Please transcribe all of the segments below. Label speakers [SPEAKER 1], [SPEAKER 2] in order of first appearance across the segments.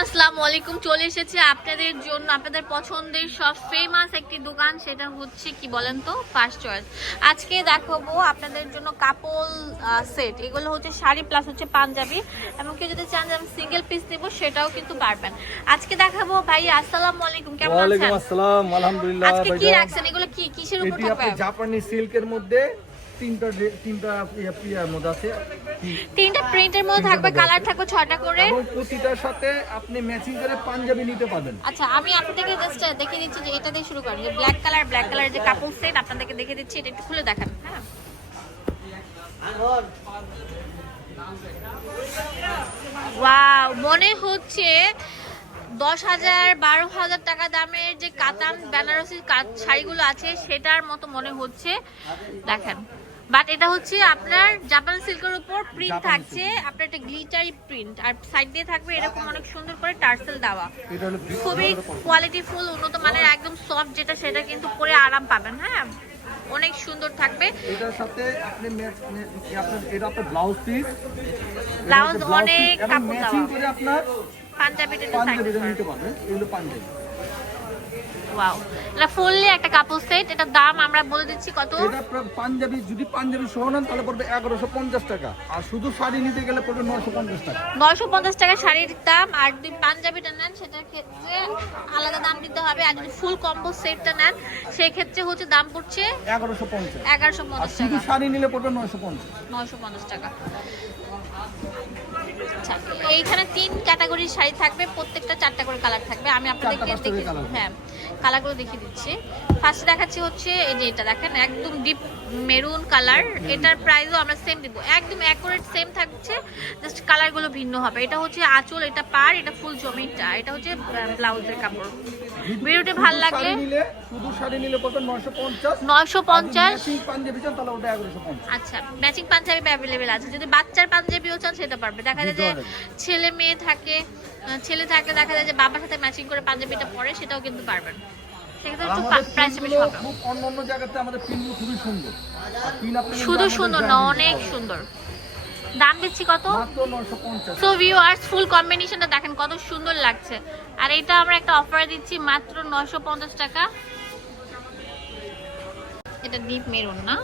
[SPEAKER 1] Everyone আসসালামু আলাইকুম চলে এসেছে আপনাদের জন্য আপনাদের পছন্দের সব ফেমাস একটি দোকান সেটা হচ্ছে কি বলেন তো? ফার্স্ট চয়েস আজকে দেখাবো আপনাদের জন্য কাপল সেট এগুলো হচ্ছে শাড়ি প্লাস হচ্ছে পাঞ্জাবি এবং কেউ যদি চান যে আমি সিঙ্গেল পিস নেব সেটাও কিন্তু পারবেন। আজকে দেখাবো ভাই আসসালামু আলাইকুম কেমন আছেন?
[SPEAKER 2] আসসালাম আলহামদুলিল্লাহ
[SPEAKER 1] আজকে কি রাখছেন? এগুলো কি কিসের উপর থাকবে?
[SPEAKER 2] জাপানি সিল্কের মধ্যে তিনটা তিনটা ইয়া পিয়ার মধ্যে আছে।
[SPEAKER 1] তিনটা প্রিন্টের মধ্যে থাকবে কালার থাকবে ছয়টা করে।
[SPEAKER 2] এবং প্রতিটার সাথে আপনি ম্যাচিং করে পাঞ্জাবি নিতে পারবেন।
[SPEAKER 1] আচ্ছা আমি আপনাদেরকে জাস্ট দেখে দিচ্ছি যে এটা দিয়ে শুরু করেন। যে ব্ল্যাক কালার ব্ল্যাক কালার যে কাপল সেট আপনাদেরকে দেখে দিচ্ছি এটা একটু খুলে দেখান হ্যাঁ? ওয়াও মনে হচ্ছে দশ হাজার বারো হাজার টাকা দামের যে কাতান বেনারসি শাড়িগুলো আছে সেটার মতো মনে হচ্ছে। দেখেন। বাট এটা হচ্ছে আপনার জাপান সিল্কের উপর প্রিন্ট থাকছে। আপনার একটা গ্লিটারি প্রিন্ট আর সাইড দিয়ে থাকবে এরকম অনেক সুন্দর করে টার্সেল দেওয়া। খুবই কোয়ালিটি ফুল উন্নত মানের একদম সফট যেটা সেটা কিন্তু পরে আরাম পাবেন হ্যাঁ? অনেক সুন্দর থাকবে।
[SPEAKER 2] এটার সাথে আপনি আপনার এটা আপনার ব্লাউজ পিস
[SPEAKER 1] ব্লাউজ অনেক কাপড় দেওয়া। পাঞ্জাবিটা
[SPEAKER 2] নিতে পারবেন। এগুলো পাঞ্জাবি।
[SPEAKER 1] ওয়াও। এটা ফুললি একটা কাপড় সেট এটা দাম আমরা বলে দিচ্ছি কত?
[SPEAKER 2] এটা পাঞ্জাবি যদি পাঞ্জাবি সহ নেন তাহলে পড়বে এগারোশো পঞ্চাশ টাকা। আর শুধু শাড়ি নিতে গেলে পড়বে নশো পঞ্চাশ টাকা।
[SPEAKER 1] নয়শো পঞ্চাশ টাকা শাড়ির দাম আর যদি পাঞ্জাবিটা নেন সেটার ক্ষেত্রে আলাদা দাম দিতে হবে। আর যদি ফুল কম্বো সেটটা নেন সেক্ষেত্রে হচ্ছে দাম পড়ছে
[SPEAKER 2] এগারোশো পঞ্চাশ।
[SPEAKER 1] এগারোশো পঞ্চাশ
[SPEAKER 2] শুধু
[SPEAKER 1] টাকা।
[SPEAKER 2] শাড়ি নিলে পড়বে নয়শো পঞ্চাশ।
[SPEAKER 1] নয়শো পঞ্চাশ টাকা। আচ্ছা এইখানে তিন ক্যাটাগরির শাড়ি থাকবে প্রত্যেকটা চারটা করে কালার থাকবে আমি আপনাদেরকে দেখে। হ্যাঁ কালারগুলো দেখিয়ে দিচ্ছি ফার্স্টে দেখাচ্ছি হচ্ছে এই যে এটা দেখেন একদম ডিপ মেরুন কালার এটার প্রাইসও আমরা সেম দিব। একদম অ্যাকুরেট সেম থাকছে জাস্ট কালারগুলো ভিন্ন হবে। এটা হচ্ছে আঁচল এটা পার এটা ফুল জমিটা। এটা হচ্ছে ব্লাউজের কাপড়। ভিডিওটি ভালো লাগলে
[SPEAKER 2] শুধু শাড়ি নিলে ওটা এগারোশো পঞ্চাশ।
[SPEAKER 1] আচ্ছা ম্যাচিং পাঞ্জাবি অ্যাভেলেবেল আছে। যদি বাচ্চার পাঞ্জাবিও চান সেটা পারবে। দেখা যায় যে ছেলে মেয়ে থাকে ছেলে থাকলে দেখা যায় যে বাবার সাথে ম্যাচিং করে পাঞ্জাবিটা পরে সেটাও কিন্তু পারবেন। শুধু সুন্দর না অনেক সুন্দর। দাম দিচ্ছি কত? সো ভিউয়ার্স ফুল কম্বিনেশনটা দেখেন কত সুন্দর লাগছে। আর এটা আমরা একটা অফার দিচ্ছি মাত্র নশো পঞ্চাশ টাকা। এটা ডিপ মেরুন না?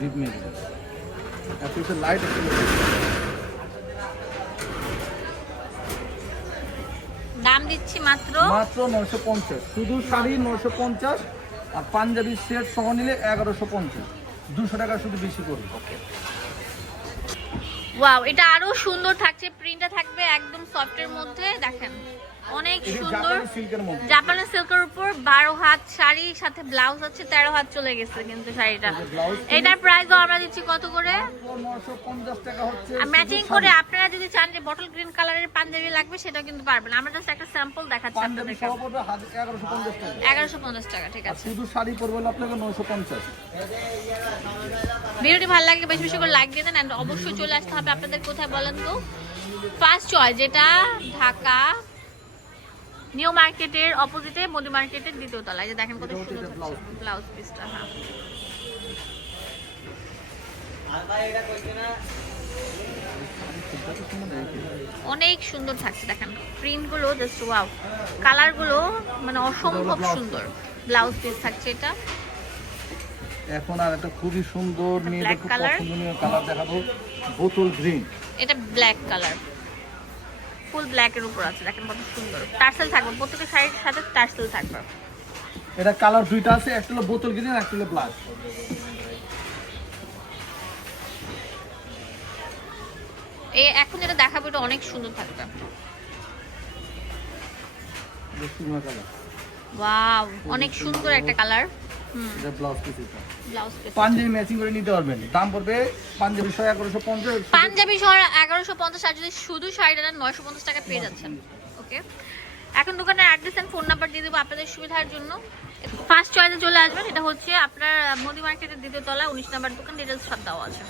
[SPEAKER 2] ডিপ এত লাইট
[SPEAKER 1] দাম দিচ্ছি মাত্র?
[SPEAKER 2] মাত্র নয়শো পঞ্চাশ। শুধু শাড়ি নয়শো পঞ্চাশ আর পাঞ্জাবি সেট সহ নিলে এগারোশো পঞ্চাশ। দুশো টাকা শুধু বেশি করবে।
[SPEAKER 1] ওয়াও এটা আরও সুন্দর থাকছে প্রিন্টটা থাকবে একদম সফটের মধ্যে দেখেন। অনেক সুন্দর জাপানের সিল্কের উপর বারো হাত শাড়ি সাথে ব্লাউজ হচ্ছে তেরো হাত চলে গেছে কিন্তু শাড়িটা। এটার প্রাইসও আমরা দিচ্ছি কত করে? ম্যাচিং করে আপনারা যদি চান যে বটল গ্রিন কালারের পাঞ্জাবি লাগবে সেটা কিন্তু পারবেন। আমরা জাস্ট একটা স্যাম্পল দেখাচ্ছি আপনাদেরকে।
[SPEAKER 2] এগারোশো পঞ্চাশ টাকা।
[SPEAKER 1] ঠিক আছে।
[SPEAKER 2] শুধু শাড়ি হলো আপনাকে নয়শো পঞ্চাশ।
[SPEAKER 1] ভিডিওটি ভালো লাগলে বেশি বেশি করে লাইক দিয়ে দেন and অবশ্যই চলে আসতে হবে আপনাদের কোথায় বলেন তো? ফার্স্ট চয়েস যেটা ঢাকা নিউ মার্কেটের অপোজিটে মোদি মার্কেটের দ্বিতীয় তলায় যে দেখেন কত
[SPEAKER 2] এটা
[SPEAKER 1] সুন্দর
[SPEAKER 2] এটা
[SPEAKER 1] ব্লাউজ পিসটা হ্যাঁ। অনেক সুন্দর থাকছে দেখেন। প্রিন্টগুলো জাস্ট ওয়াও কালারগুলো মানে অসম্ভব সুন্দর। ব্লাউজ পিস থাকছে এটা।
[SPEAKER 2] এখন আর একটা খুবই সুন্দর খুব পছন্দনীয় কালার দেখাবো। বোতল গ্রিন
[SPEAKER 1] এটা ব্ল্যাক কালার ফুল ব্ল্যাক এর উপর আছে দেখেন কত সুন্দর। টার্সেল থাকবে প্রত্যেকটা শাড়ির সাথে টার্সেল থাকবে।
[SPEAKER 2] এটা কালার দুইটা আছে একটা হলো বোতল গ্রিন আর একটা হলো ব্ল্যাক
[SPEAKER 1] এই এখন যেটা দেখাবো এটা অনেক সুন্দর থাকবে। ওয়াও অনেক সুন্দর একটা কালার
[SPEAKER 2] এটা ব্লাউজ পিস এটা। পাঞ্জাবি ম্যাচিং করে নিতে পারবেন। দাম পড়বে পাঞ্জাবি শো এগারোশো পঞ্চাশ।
[SPEAKER 1] পাঞ্জাবি শহর এগারোশো পঞ্চাশ আর যদি শুধু শাড়িটা নেন নয়শো পঞ্চাশ টাকা পেয়ে যাচ্ছেন। ওকে এখন দোকানের অ্যাড্রেস এন্ড ফোন নাম্বার দিয়ে দেবো আপনাদের সুবিধার জন্য। ফার্স্ট চয়েসে চলে আসবেন এটা হচ্ছে আপনার মোদি মার্কেটের দ্বিতীয় তলা উনিশ নাম্বার দোকান ডিটেলস সব দেওয়া আছে।